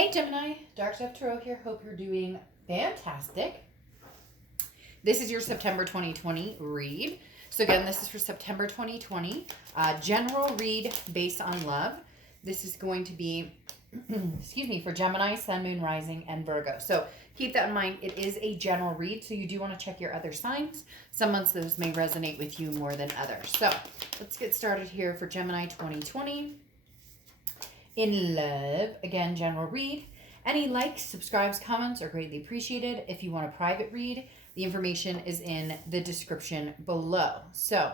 Hey Gemini, darkdovetarot here. Hope you're doing fantastic. This is your September 2020 read. So again, this is for September 2020. General read based on love. This is going to be, for Gemini, Sun, Moon, Rising, and Virgo. So keep that in mind. It is a general read, so you do want to check your other signs. Some months those may resonate with you more than others. So let's get started here for Gemini 2020. In love, again, general read. Any likes, subscribes, comments are greatly appreciated. If you want a private read, the information is in the description below. So,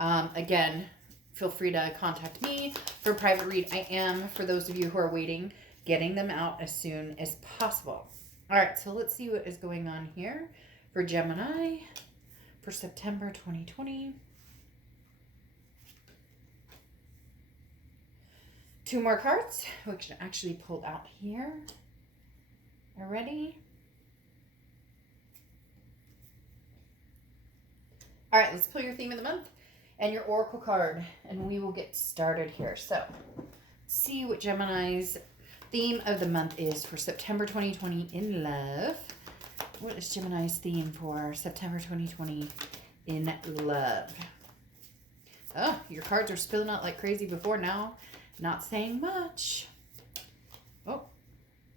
again, feel free to contact me for a private read. I am, for those of you who are waiting, getting them out as soon as possible. All right, so let's see what is going on here for Gemini for September 2020. Two more cards, which I actually pulled out here already. All right, let's pull your theme of the month and your oracle card, and we will get started here. So, let's see what Gemini's theme of the month is for September 2020 in love. What is Gemini's theme for September 2020 in love? Oh, your cards are spilling out like crazy before now. Not saying much. Oh,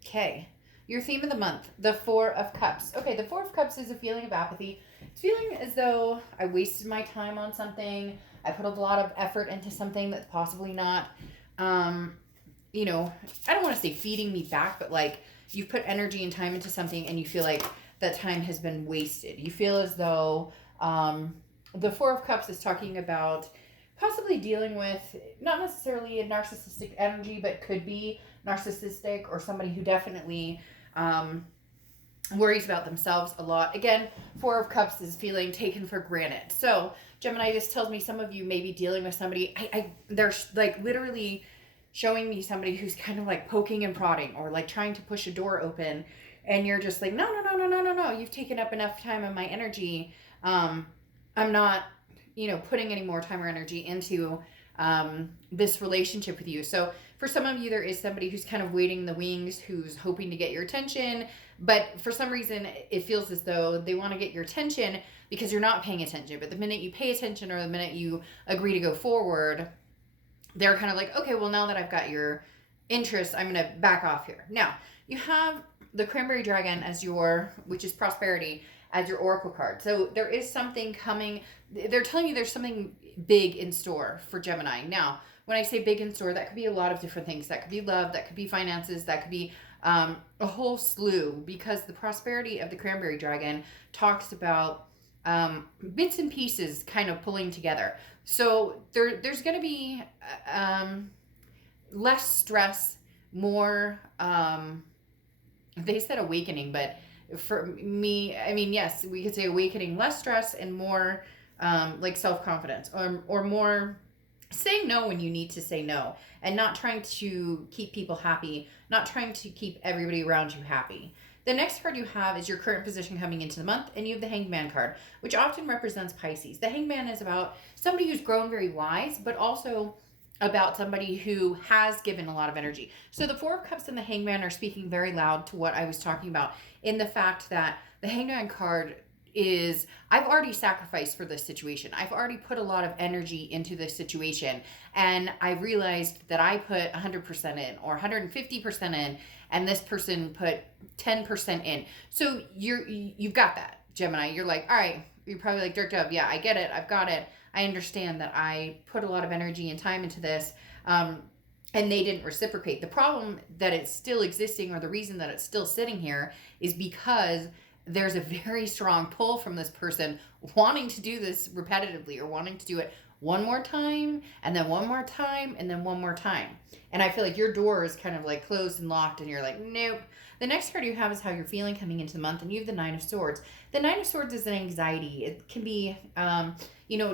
okay. Your theme of the month, the Four of Cups. Okay, the Four of Cups is a feeling of apathy. It's feeling as though I wasted my time on something. I put a lot of effort into something that's possibly not, I don't want to say feeding me back, but like you've put energy and time into something and you feel like that time has been wasted. You feel as though the Four of Cups is talking about possibly dealing with not necessarily a narcissistic energy, but could be narcissistic or somebody who definitely worries about themselves a lot. Again, Four of Cups is feeling taken for granted. So Gemini, this tells me some of you may be dealing with somebody. They're like literally showing me somebody who's kind of like poking and prodding or like trying to push a door open. And you're just like, no. You've taken up enough time of my energy. I'm not putting any more time or energy into this relationship with you. So for some of you, there is somebody who's kind of waiting in the wings, who's hoping to get your attention. But for some reason, it feels as though they want to get your attention because you're not paying attention. But the minute you pay attention or the minute you agree to go forward, they're kind of like, okay, well, now that I've got your interest, I'm going to back off here. Now, you have the Cranberry Dragon as which is prosperity, as your oracle card. So there is something coming. They're telling you there's something big in store for Gemini. Now, when I say big in store, that could be a lot of different things. That could be love, that could be finances, that could be a whole slew, because the prosperity of the Cranberry Dragon talks about bits and pieces kind of pulling together. So there's going to be less stress, more, they said awakening, but for me, I mean, yes, we could say awakening, less stress and more like self-confidence or more saying no when you need to say no and not trying to keep people happy, not trying to keep everybody around you happy. The next card you have is your current position coming into the month, and you have the Hangman card, which often represents Pisces. The Hangman is about somebody who's grown very wise, but also about somebody who has given a lot of energy. So the Four of Cups and the Hangman are speaking very loud to what I was talking about in the fact that the Hangman card is, I've already sacrificed for this situation. I've already put a lot of energy into this situation. And I realized that I put 100% in or 150% in, and this person put 10% in. So you've got that, Gemini. You're like, all right, you're probably like, Dirk Dove, yeah, I get it. I've got it. I understand that I put a lot of energy and time into this, and they didn't reciprocate. The problem that it's still existing, or the reason that it's still sitting here, is because there's a very strong pull from this person wanting to do this repetitively or wanting to do it one more time and then one more time and then one more time. And I feel like your door is kind of like closed and locked and you're like, nope. The next card you have is how you're feeling coming into the month, and you have the Nine of Swords. The Nine of Swords is an anxiety. It can be,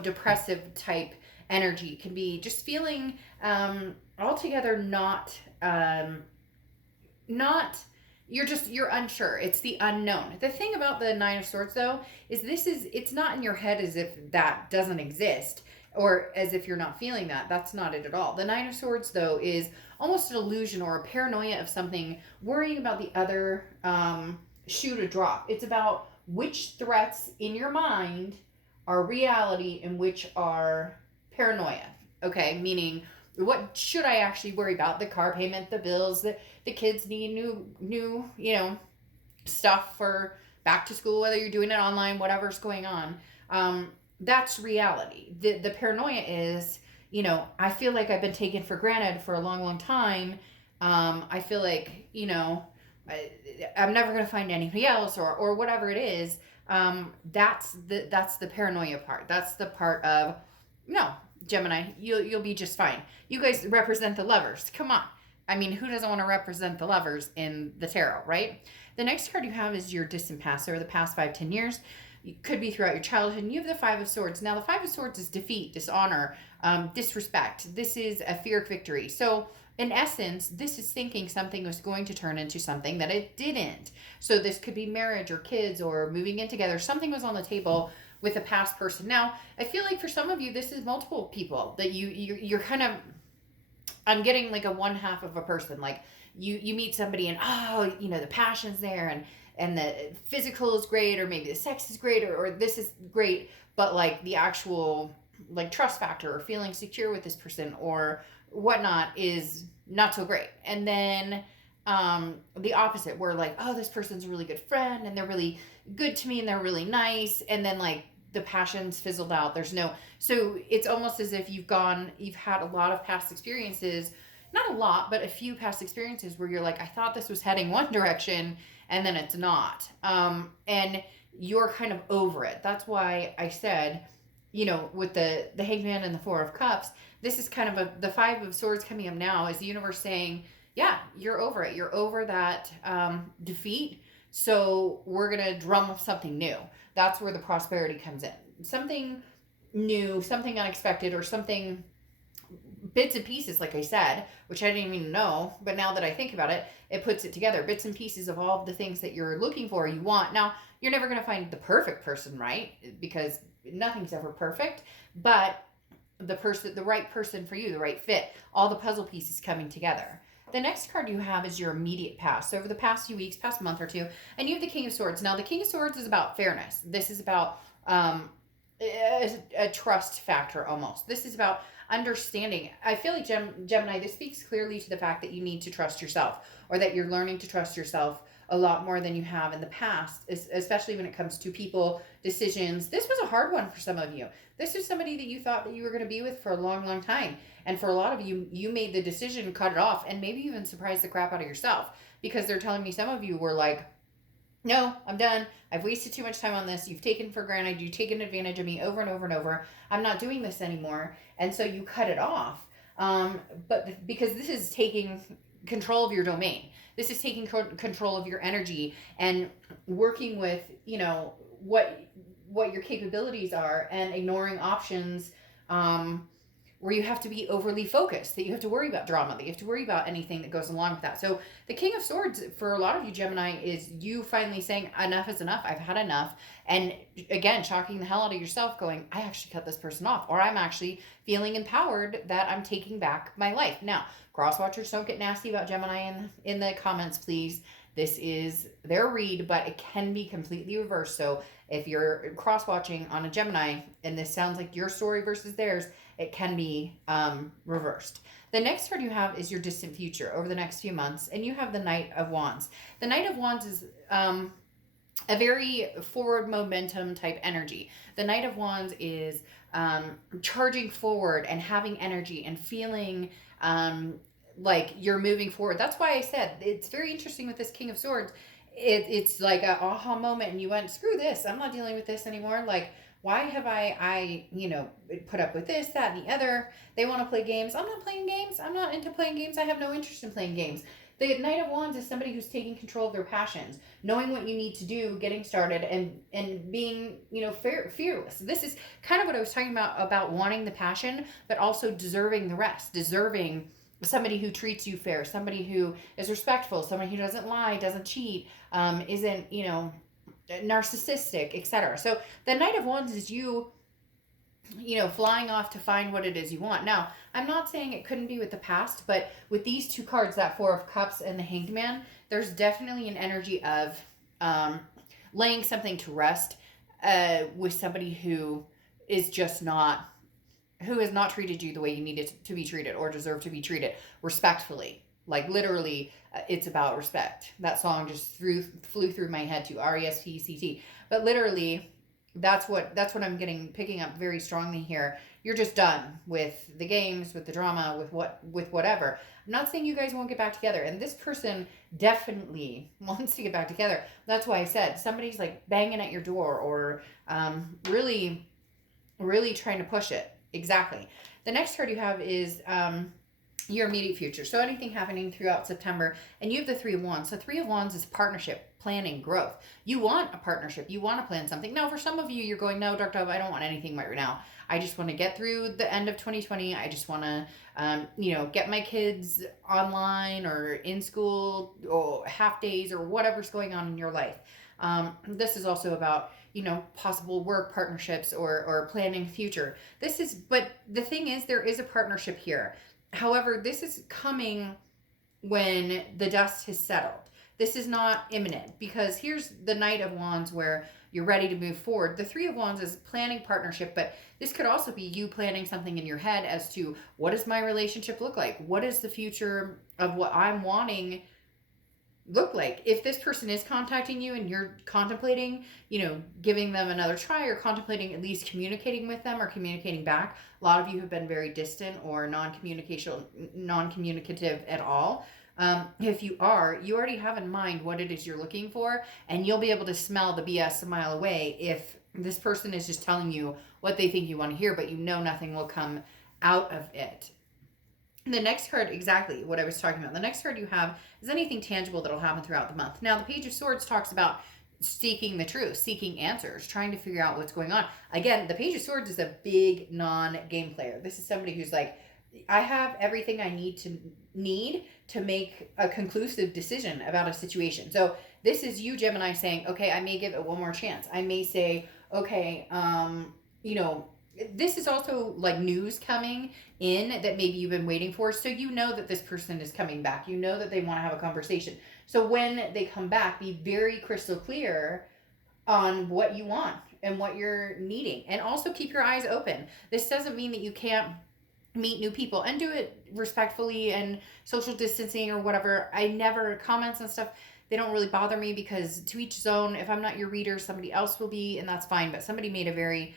depressive type energy. It can be just feeling altogether not you're unsure. It's the unknown. The thing about the Nine of Swords, though, is it's not in your head as if that doesn't exist. or as if you're not feeling that. That's not it at all. The Nine of Swords, though, is almost an illusion or a paranoia of something, worrying about the other shoe to drop. It's about which threats in your mind are reality and which are paranoia. Okay, meaning what should I actually worry about? The car payment, the bills, the kids need new stuff for back to school, whether you're doing it online, whatever's going on. That's reality. The paranoia is, I feel like I've been taken for granted for a long, long time. I feel like, I'm never going to find anybody else or whatever it is. That's the paranoia part. That's the part of, no, Gemini, you'll be just fine. You guys represent the lovers. Come on. I mean, who doesn't want to represent the lovers in the tarot, right? The next card you have is your distant past, or the past 5-10 years. It could be throughout your childhood. And you have the Five of Swords. Now, the Five of Swords is defeat, dishonor, disrespect. This is a fear of victory. So, in essence, this is thinking something was going to turn into something that it didn't. So, this could be marriage or kids or moving in together. Something was on the table with a past person. Now, I feel like for some of you, this is multiple people that you're kind of, I'm getting like a one half of a person. Like you meet somebody and, the passion's there and the physical is great, or maybe the sex is great, or this is great, but like the actual like trust factor or feeling secure with this person or whatnot is not so great. And then the opposite, where like, oh, this person's a really good friend and they're really good to me and they're really nice, and then like the passion's fizzled out. So it's almost as if you've had a lot of past experiences, not a lot, but a few past experiences where you're like, I thought this was heading one direction and then it's not. And you're kind of over it. That's why I said, with the Hangman and the Four of Cups, this is kind of the Five of Swords coming up now is the universe saying, yeah, you're over it. You're over that defeat. So we're going to drum up something new. That's where the prosperity comes in. Something new, something unexpected, or something bits and pieces, like I said, which I didn't even know. But now that I think about it, it puts it together. Bits and pieces of all of the things that you're looking for, you want. Now, you're never going to find the perfect person, right? Because nothing's ever perfect. But the right person for you, the right fit, all the puzzle pieces coming together. The next card you have is your immediate past. So over the past few weeks, past month or two, and you have the King of Swords. Now, the King of Swords is about fairness. This is about a trust factor almost. This is about understanding. I feel like Gemini, this speaks clearly to the fact that you need to trust yourself, or that you're learning to trust yourself a lot more than you have in the past, especially when it comes to people, decisions. This was a hard one for some of you. This is somebody that you thought that you were going to be with for a long, long time. And for a lot of you, you made the decision, cut it off, and maybe even surprised the crap out of yourself, because they're telling me some of you were like, no, I'm done. I've wasted too much time on this. You've taken for granted. You've taken advantage of me over and over and over. I'm not doing this anymore. And so you cut it off. But because this is taking control of your domain. This is taking control of your energy and working with, what your capabilities are, and ignoring options where you have to be overly focused, that you have to worry about drama, that you have to worry about anything that goes along with that. So the King of Swords, for a lot of you, Gemini, is you finally saying, enough is enough. I've had enough. And again, shocking the hell out of yourself, going, I actually cut this person off, or I'm actually feeling empowered that I'm taking back my life. Now, cross-watchers, don't get nasty about Gemini in the comments, please. This is their read, but it can be completely reversed. So if you're cross-watching on a Gemini and this sounds like your story versus theirs, it can be reversed. The next card you have is your distant future over the next few months, and you have the Knight of Wands. The Knight of Wands is a very forward momentum type energy. The Knight of Wands is charging forward and having energy and feeling like you're moving forward. That's why I said it's very interesting with this King of Swords. It's like a aha moment, and you went, screw this. I'm not dealing with this anymore. Like, why have I put up with this, that, and the other? They want to play games. I'm not playing games. I'm not into playing games. I have no interest in playing games. The Knight of Wands is somebody who's taking control of their passions, knowing what you need to do, getting started, and being, fearless. This is kind of what I was talking about wanting the passion, but also deserving the rest, deserving somebody who treats you fair, somebody who is respectful, somebody who doesn't lie, doesn't cheat, isn't, narcissistic, etc. So the Knight of Wands is you flying off to find what it is you want. Now, I'm not saying it couldn't be with the past, but with these two cards, that Four of Cups and the Hanged Man, there's definitely an energy of laying something to rest with somebody who is just not, who has not treated you the way you needed to be treated or deserve to be treated respectfully. Like literally, it's about respect. That song just flew through my head to RESPCT. But literally, that's what I'm picking up very strongly here. You're just done with the games, with the drama, with whatever. I'm not saying you guys won't get back together, and this person definitely wants to get back together. That's why I said somebody's like banging at your door or really, really trying to push it. Exactly. The next card you have is your immediate future. So anything happening throughout September, and you have the Three of Wands. So Three of Wands is partnership, planning, growth. You want a partnership. You want to plan something. Now, for some of you, you're going, no, Dark Dove, I don't want anything right now. I just want to get through the end of 2020. I just want to, get my kids online or in school or half days or whatever's going on in your life. This is also about, possible work partnerships or planning future. But the thing is, there is a partnership here. However, this is coming when the dust has settled. This is not imminent, because here's the Knight of Wands where you're ready to move forward. The Three of Wands is planning partnership, but this could also be you planning something in your head as to, what does my relationship look like? What is the future of what I'm wanting look like? If this person is contacting you and you're contemplating, giving them another try, or contemplating at least communicating with them or communicating back. A lot of you have been very distant or non-communicative at all. If you are, you already have in mind what it is you're looking for, and you'll be able to smell the BS a mile away if this person is just telling you what they think you want to hear, but nothing will come out of it. The next card, exactly what I was talking about. The next card you have is anything tangible that'll happen throughout the month. Now, the Page of Swords talks about seeking the truth, seeking answers, trying to figure out what's going on. Again, the Page of Swords is a big non-game player. This is somebody who's like, I have everything I need to make a conclusive decision about a situation. So this is you, Gemini, saying, okay, I may give it one more chance. I may say, okay, this is also like news coming in that maybe you've been waiting for. So you know that this person is coming back. You know that they want to have a conversation. So when they come back, be very crystal clear on what you want and what you're needing. And also keep your eyes open. This doesn't mean that you can't meet new people, and do it respectfully and social distancing or whatever. Comments and stuff, they don't really bother me, because to each his own. If I'm not your reader, somebody else will be, and that's fine. But somebody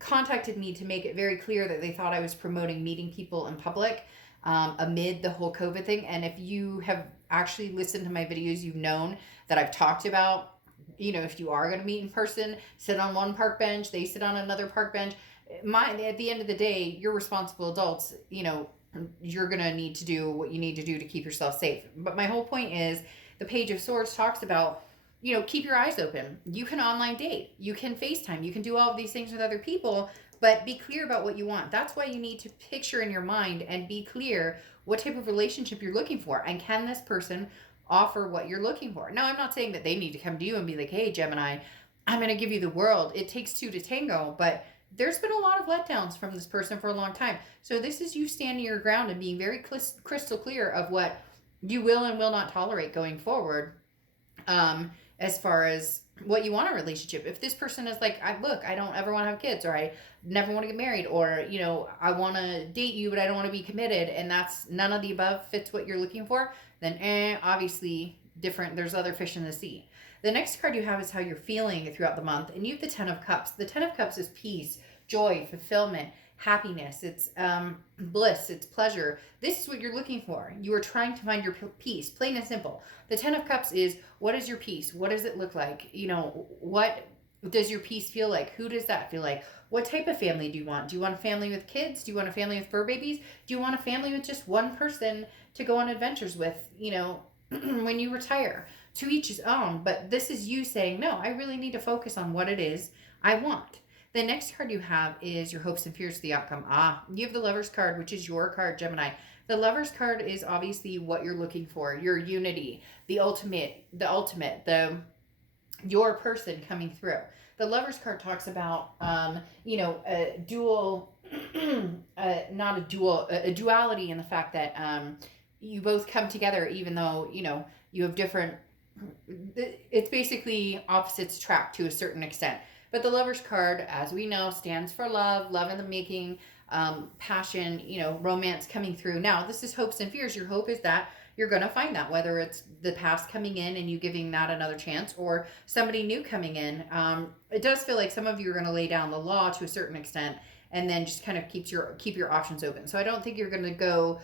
contacted me to make it very clear that they thought I was promoting meeting people in public amid the whole COVID thing. And if you have actually listened to my videos, you've known that I've talked about, if you are going to meet in person, sit on one park bench, they sit on another park bench. At the end of the day, you're responsible adults. You're going to need to do what you need to do to keep yourself safe. But my whole point is, the Page of Swords talks about, keep your eyes open. You can online date. You can FaceTime. You can do all of these things with other people, but be clear about what you want. That's why you need to picture in your mind and be clear what type of relationship you're looking for. And can this person offer what you're looking for? Now, I'm not saying that they need to come to you and be like, hey, Gemini, I'm going to give you the world. It takes two to tango, but there's been a lot of letdowns from this person for a long time. So this is you standing your ground and being very crystal clear of what you will and will not tolerate going forward. As far as what you want in a relationship. If this person is like, I don't ever want to have kids, or I never want to get married, or, I want to date you, but I don't want to be committed, and that's none of the above fits what you're looking for, then obviously different. There's other fish in the sea. The next card you have is how you're feeling throughout the month, and you have the Ten of Cups. The Ten of Cups is peace, joy, fulfillment, happiness. It's bliss, it's pleasure. This is what you're looking for. You are trying to find your peace, plain and simple. The Ten of Cups is, what is your peace? What does it look like? What does your peace feel like? Who does that feel like? What type of family do you want? Do you want a family with kids? Do you want a family with fur babies? Do you want a family with just one person to go on adventures with, when you retire? To each his own. But this is you saying, no, I really need to focus on what it is I want. The next card you have is your hopes and fears for the outcome. You have the Lover's card, which is your card, Gemini. The Lover's card is obviously what you're looking for, your unity, the ultimate, your person coming through. The Lovers card talks about, you know, a dual, not a dual, a duality in the fact that you both come together even though, you know, you have different, it's basically opposites attract to a certain extent. But the Lovers card, as we know, stands for love, love in the making, passion, you know, romance coming through. Now, this is hopes and fears. Your hope is that you're going to find that, whether it's the past coming in and you giving that another chance or somebody new coming in. It does feel like some of you are going to lay down the law to a certain extent and then just kind of keep your options open. So I don't think you're going to go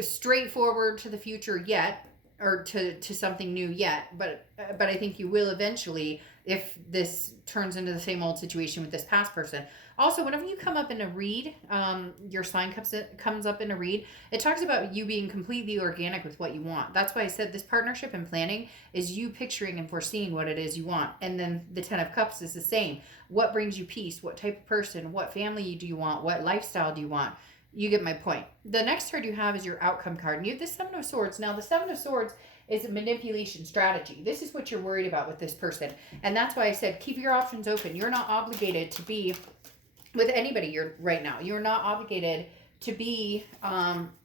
straight forward to the future yet, or to something new yet, but I think you will eventually if this turns into the same old situation with this past person. Also, whenever you come up in a read, your sign comes up in a read, it talks about you being completely organic with what you want. That's why I said this partnership and planning is you picturing and foreseeing what it is you want. And then the 10 of Cups is the same. What brings you peace? What type of person? What family do you want? What lifestyle do you want? You get my point. The next card you have is your outcome card. And you have the Seven of Swords. Now, the Seven of Swords is a manipulation strategy. This is what you're worried about with this person. And that's why I said keep your options open. You're not obligated to be with anybody right now. You're not obligated to be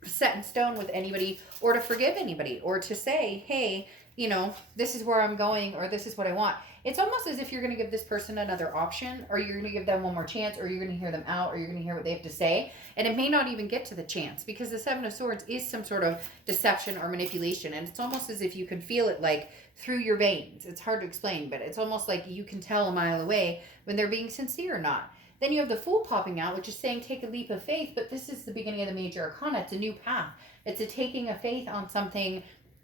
set in stone with anybody or to forgive anybody or to say, hey, you know, this is where I'm going or this is what I want. It's almost as if you're going to give this person another option or you're going to give them one more chance or you're going to hear them out or you're going to hear what they have to say. And it may not even get to the chance because the Seven of Swords is some sort of deception or manipulation. And it's almost as if you can feel it like through your veins. It's hard to explain, but it's almost like you can tell a mile away when they're being sincere or not. Then you have the Fool popping out, which is saying take a leap of faith. But this is the beginning of the Major Arcana. It's a new path. It's a taking a faith on something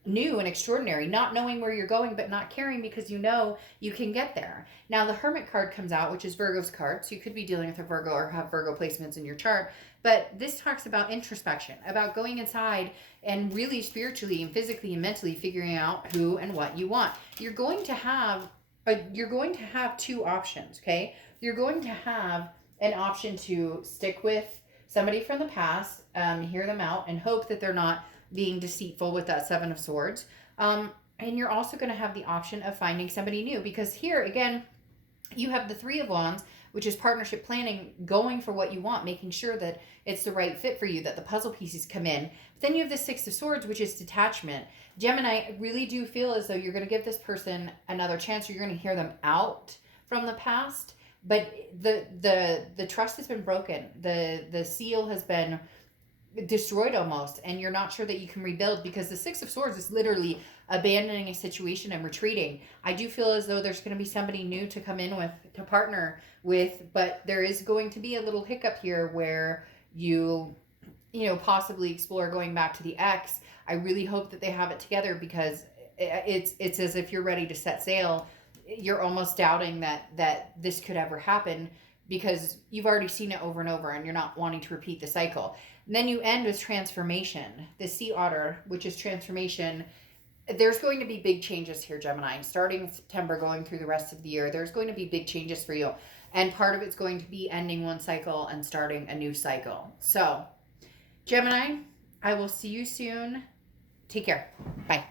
new and extraordinary, not knowing where you're going, but not caring because you know you can get there. Now, the Hermit card comes out, which is Virgo's card. So you could be dealing with a Virgo or have Virgo placements in your chart. But this talks about introspection, about going inside and really spiritually and physically and mentally figuring out who and what you want. You're going to have two options, okay? You're going to have an option to stick with somebody from the past, hear them out, and hope that they're not being deceitful with that Seven of Swords. And you're also going to have the option of finding somebody new because here, again, you have the Three of Wands, which is partnership planning, going for what you want, making sure that it's the right fit for you, that the puzzle pieces come in. Then you have the Six of Swords, which is detachment. Gemini, I really do feel as though you're going to give this person another chance or you're going to hear them out from the past. But the trust has been broken. The seal has been destroyed almost, and you're not sure that you can rebuild because the Six of Swords is literally abandoning a situation and retreating. I do feel as though there's going to be somebody new to come in with, to partner with, but there is going to be a little hiccup here where you possibly explore going back to the ex. I really hope that they have it together because it's as if you're ready to set sail. You're almost doubting that this could ever happen because you've already seen it over and over and you're not wanting to repeat the cycle. And then you end with transformation. The Sea Otter, which is transformation. There's going to be big changes here, Gemini. Starting in September, going through the rest of the year, there's going to be big changes for you. And part of it's going to be ending one cycle and starting a new cycle. So, Gemini, I will see you soon. Take care. Bye.